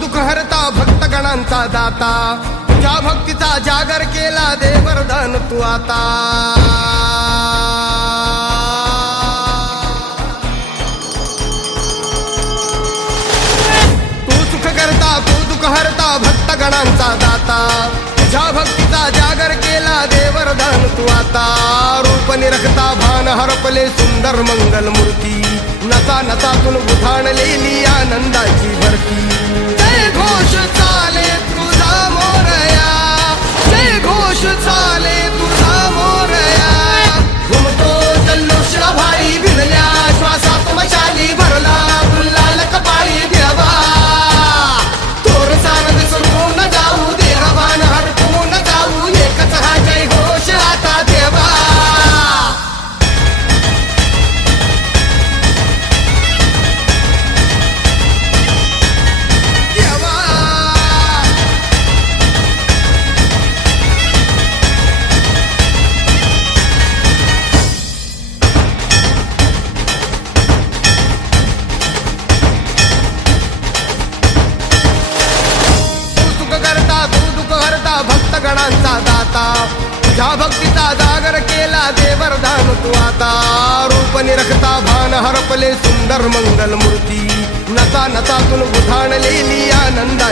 दुःख हरता भक्तगणांचा दाता तुझ्या भक्तीचा जागर केला दे वरदान तू आता तू दुःख हरता भक्तगणांचा दाता तुझ्या भक्तीचा जागर केला दे वरदान तू आता रूप निरखता भान हरपले सुंदर मंगल मूर्ती नसा नसातून उधाणलेली आनंदाची भरती जय घोष चाले तुझा मोरया जय घोष चाले तुझा मोरया घुमतो जल्लोष भाई भिडल्या श्वासात मशाली भरला गुलाल कपाळी देवा भक्तगणांचा दाता तुझ्या भक्तीचा जागर केला दे वरदान तू आता रूप निरखता भान हरपले सुंदर मंगल मूर्ती नसा नसातून उधाणलेली आनंद